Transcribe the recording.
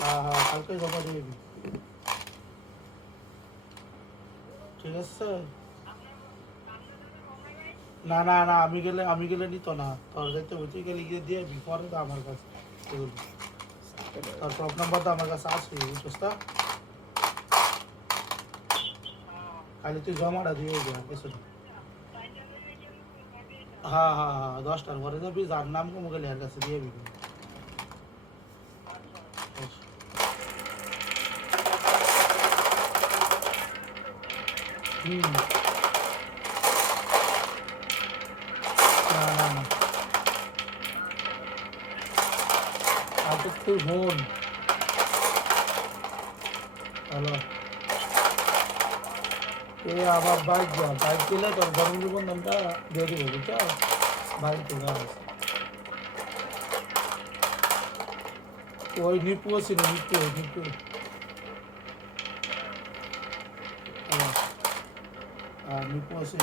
হ্যাঁ হ্যাঁ কালকে জমা দিয়ে দিবি ঠিক আছে না না না আমি গেলে নিত না তোর যাইতে বুঝি গেলে গিয়ে দিয়ে দিবি পরে তো আমার কাছে এগুলো তোর প্রব নাম্বার তো আমার কাছে আছে বুঝছিস তো খালি তুই জমাটা দিয়ে যা কিছু না হ্যাঁ হ্যাঁ হ্যাঁ 10টার ঘরে যাবি যার নাম কমে গেলে এর কাছে দিয়ে দিবি হুম না না না আর তো তুই বোন হ্যালো এ আবার বাইক যা বাইক দিলে তোর গরম নিবন্ধনটা দিয়ে দিবে বুঝছো বাইক তো গাছ ওই নিপু ছিল নিপু নিপু নিপু আছে